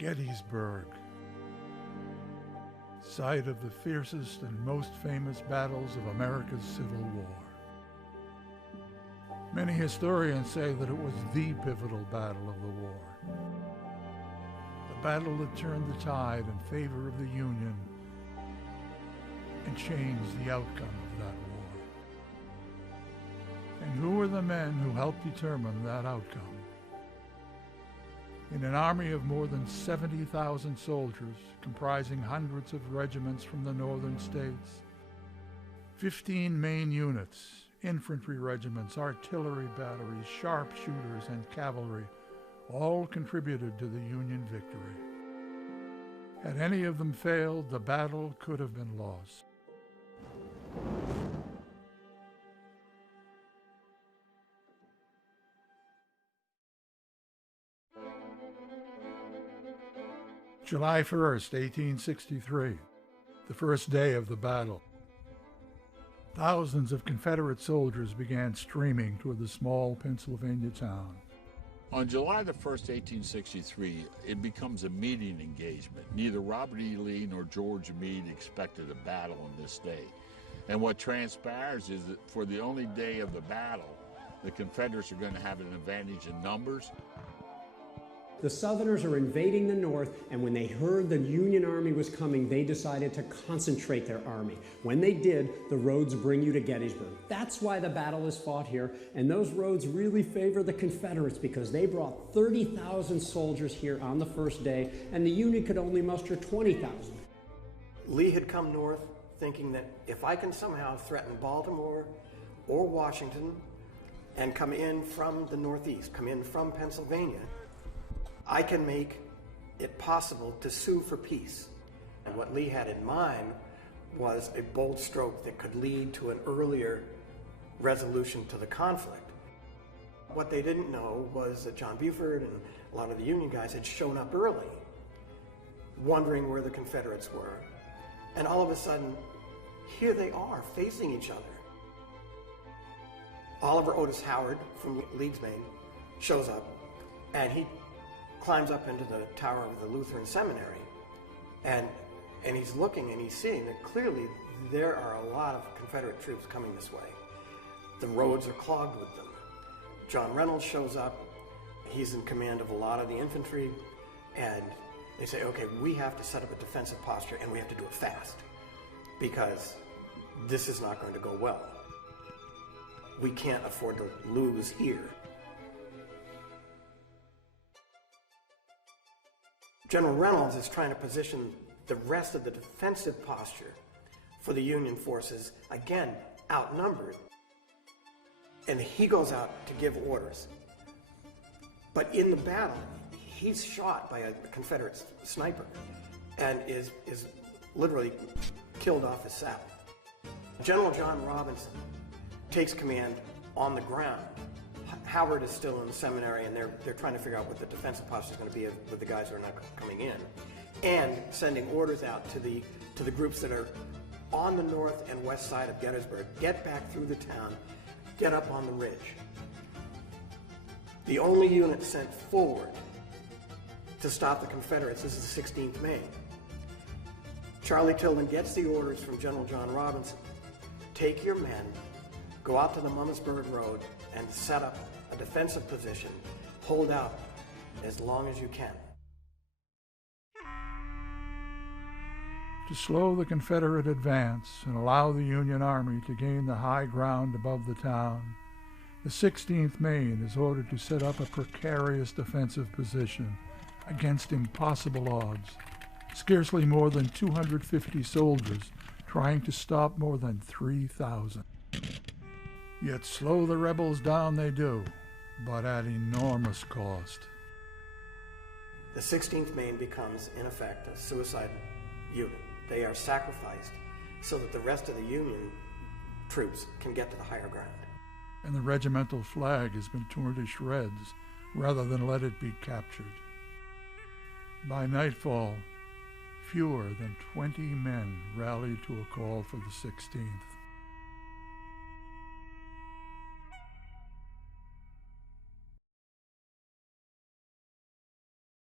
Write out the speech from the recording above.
Gettysburg, site of the fiercest and most famous battles of America's Civil War. Many historians say that it was the pivotal battle of the war, the battle that turned the tide in favor of the Union and changed the outcome of that war. And who were the men who helped determine that outcome? In an army of more than 70,000 soldiers, comprising hundreds of regiments from the northern states, 15 Maine units, infantry regiments, artillery batteries, sharpshooters, and cavalry all contributed to the Union victory. Had any of them failed, the battle could have been lost. July 1st, 1863, the first day of the battle. Thousands of Confederate soldiers began streaming toward the small Pennsylvania town. On July the 1st, 1863, it becomes a meeting engagement. Neither Robert E. Lee nor George Meade expected a battle on this day. And what transpires is that for the only day of the battle, the Confederates are going to have an advantage in numbers. The Southerners are invading the North, and when they heard the Union Army was coming, they decided to concentrate their army. When they did, the roads bring you to Gettysburg. That's why the battle is fought here, and those roads really favor the Confederates because they brought 30,000 soldiers here on the first day, and the Union could only muster 20,000. Lee had come north thinking that if I can somehow threaten Baltimore or Washington and come in from the Northeast, come in from Pennsylvania, I can make it possible to sue for peace. And what Lee had in mind was a bold stroke that could lead to an earlier resolution to the conflict. What they didn't know was that John Buford and a lot of the Union guys had shown up early, wondering where the Confederates were. And all of a sudden, here they are facing each other. Oliver Otis Howard from Leeds, Maine, shows up, and he climbs up into the tower of the Lutheran Seminary, and he's looking and he's seeing that clearly there are a lot of Confederate troops coming this way. The roads are clogged with them. John Reynolds shows up. He's in command of a lot of the infantry, and they say, okay, we have to set up a defensive posture and we have to do it fast because this is not going to go well. We can't afford to lose here. General Reynolds is trying to position the rest of the defensive posture for the Union forces, again, outnumbered. And he goes out to give orders. But in the battle, he's shot by a Confederate sniper and is literally killed off his saddle. General John Robinson takes command on the ground. Howard is still in the seminary, and they're trying to figure out what the defensive posture is going to be with the guys who are not coming in, and sending orders out to the groups that are on the north and west side of Gettysburg. Get back through the town, get up on the ridge. The only unit sent forward to stop the Confederates is the 16th Maine. Charlie Tilden gets the orders from General John Robinson. Take your men, go out to the Mummersburg Road, and set up a defensive position. Hold out as long as you can. To slow the Confederate advance and allow the Union Army to gain the high ground above the town, the 16th Maine is ordered to set up a precarious defensive position against impossible odds. Scarcely more than 250 soldiers trying to stop more than 3,000. Yet slow the rebels down they do, but at enormous cost. The 16th Maine becomes, in effect, a suicide unit. They are sacrificed so that the rest of the Union troops can get to the higher ground. And the regimental flag has been torn to shreds rather than let it be captured. By nightfall, fewer than 20 men rallied to a call for the 16th.